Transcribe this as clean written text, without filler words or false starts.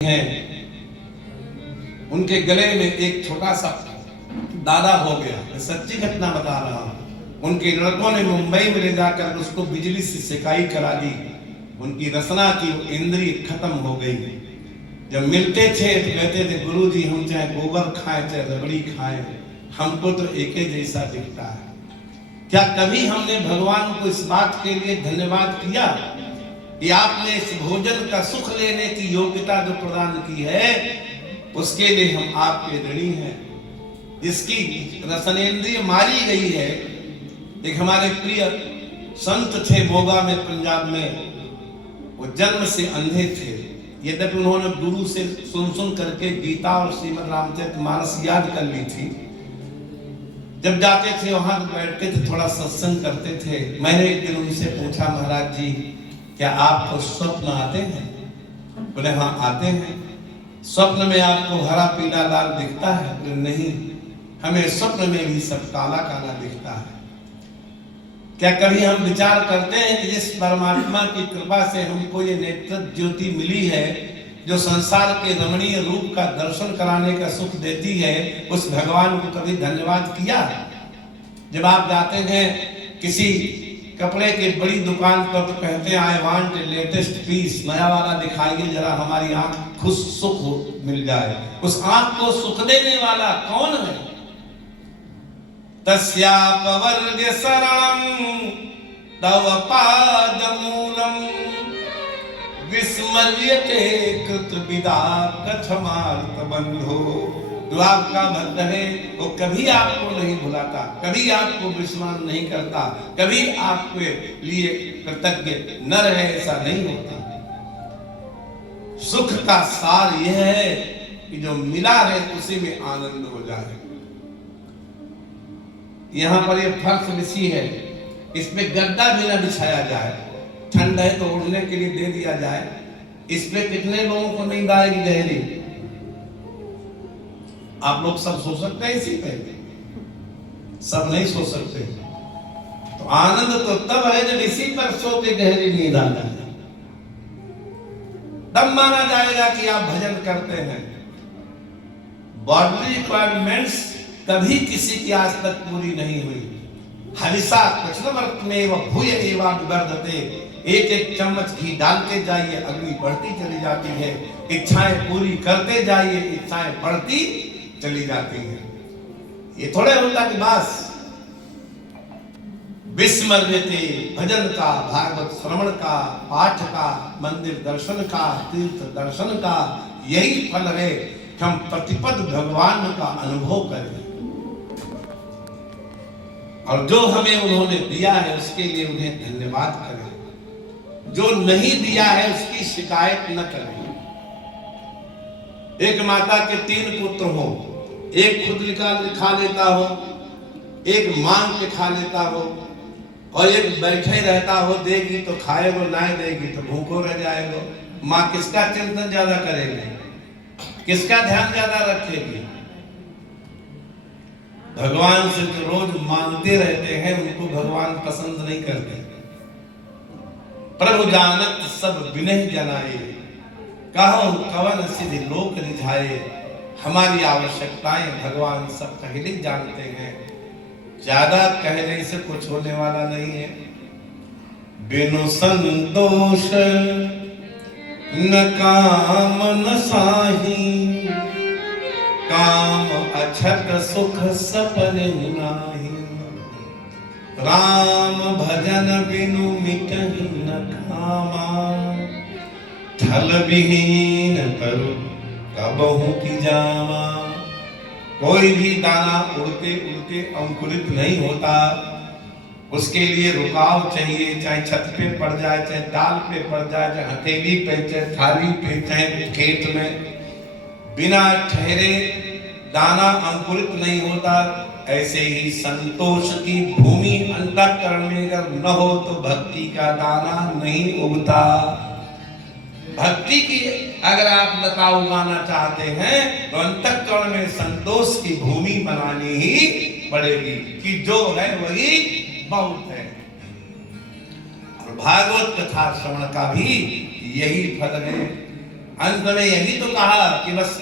हैं, उनके गले में एक छोटा सा दादा हो गया। मैं सच्ची घटना बता रहा हूँ। उनके लड़कों ने मुंबई में ले जाकर उसको बिजली से सिकाई करा दी। उनकी रसना की इंद्री खत्म हो गई। जब मिलते थे तो कहते थे, गुरुजी हम चाहे गोबर खाएं चाहे रबड़ी खाएं, हमको तो एक ही जैसा दिखता है। क्या कभी हमने भगवान को इस बात के लिए धन्यवाद किया कि आपने इस भोजन का सुख लेने की योग्यता जो प्रदान की है, उसके लिए हम आपके ऋणी हैं। जिसकी रसनेंद्रिय मारी गई है। एक हमारे प्रिय संत थे मोगा में, पंजाब में। वो जन्म से अंधे थे, यद्यपि उन्होंने गुरु से सुन सुन करके गीता और श्रीमद् रामचरितमानस याद कर ली थी। जब जाते थे वहां बैठते थे, थोड़ा सत्संग करते थे। मैंने एक दिन उनसे पूछा, महाराज जी क्या आपको स्वप्न आते हैं? बोले हाँ आते हैं। स्वप्न में आपको हरा पीला लाल दिखता है? बोले नहीं, हमें स्वप्न में भी सब काला काला दिखता है। क्या कभी हम विचार करते हैं कि जिस परमात्मा की कृपा से हमको ये नेत्र ज्योति मिली है, जो संसार के रमणीय रूप का दर्शन कराने का सुख देती है, उस भगवान को कभी धन्यवाद किया? जब आप जाते हैं किसी कपड़े की बड़ी दुकान पर तो कहते हैं, आई वांट लेटेस्ट पीस, नया वाला दिखाइए जरा, हमारी आंख खुश सुख मिल जाए। उस आंख को सुख देने वाला कौन है? तस्यापवर्ग शरणं तव पादमूलम विस्मर्यते कृतविदा कथमार्थ बंधो। जो आपका भक्त है वो कभी आपको नहीं भुलाता, कभी आपको विस्मरण नहीं करता, कभी आपके लिए कृतज्ञ न रहे, ऐसा नहीं होता। सुख का सार यह है कि जो मिला है उसी में आनंद हो जाए। यहाँ पर ये फर्श बिछी है, इसमें गद्दा भी न बिछाया जाए, ठंड है तो उड़ने के लिए दे दिया जाए। इस पे कितने लोगों को नींद आएगी गहरी? आप लोग सब सो सकते हैं इसी पे? सब नहीं सो सकते। तो आनंद तो तब है जब इसी पर सो के गहरी नींद आ जाए, तब माना जाएगा कि आप भजन करते हैं। बॉडी रिक्वायरमेंट्स कभी किसी की आज तक पूरी नहीं हुई। हविषा कृष्णवर्त में वह भूय एवा विवर्धते। एक एक चम्मच घी डालते जाइए, अग्नि बढ़ती चली जाती है। इच्छाएं पूरी करते जाइए, इच्छाएं बढ़ती चली जाती है। ये थोड़े होता कि बस विस्मर्यते, भजन का, भागवत श्रवण का, पाठ का, मंदिर दर्शन का, तीर्थ दर्शन का यही फल है कि हम प्रतिपद भगवान का अनुभव करें। और जो हमें उन्होंने दिया है उसके लिए उन्हें धन्यवाद करें। जो नहीं दिया है उसकी शिकायत न करें। एक माता के 3 पुत्र हो, एक खुद खा लेता हो, एक मांग के खा लेता हो, और एक बैठे रहता हो, देगी तो खाएगो, ना देगी तो भूखो रह जाएगो। माँ किसका चिंतन ज्यादा करेगी? किसका ध्यान ज्यादा रखेगी? भगवान से जो रोज मांगते रहते हैं उनको भगवान पसंद नहीं करते। प्रभु जानत सब विनय जनाए, कहो कवन सिद्धि लोक रिझाए। हमारी आवश्यकताएं भगवान सब पहले जानते हैं, ज्यादा कहने से कुछ होने वाला नहीं है। बिनु संतोष न काम न साही, काम अछत सुख सपने नाही। राम भजन बिनु मिटहि न कामा, थल विहीन तरु कबहु की जावा। कोई भी दाना उड़ते उड़ते अंकुरित नहीं होता, उसके लिए रुकाव चाहिए। चाहे छत पे पड़ जाए, चाहे दाल पे पड़ जाए, चाहे हथेली पे, चाहे थाली पे, चाहे खेत में, बिना ठहरे दाना अंकुरित नहीं होता। ऐसे ही संतोष की भूमि अंतःकरण में अगर न हो तो भक्ति का दाना नहीं उगता। भक्ति की अगर आप लता उगाना चाहते हैं तो अंतःकरण में संतोष की भूमि बनानी ही पड़ेगी कि जो है वही बहुत है। और भागवत कथा श्रवण का भी यही फल है। अंत में यही तो कहा कि बस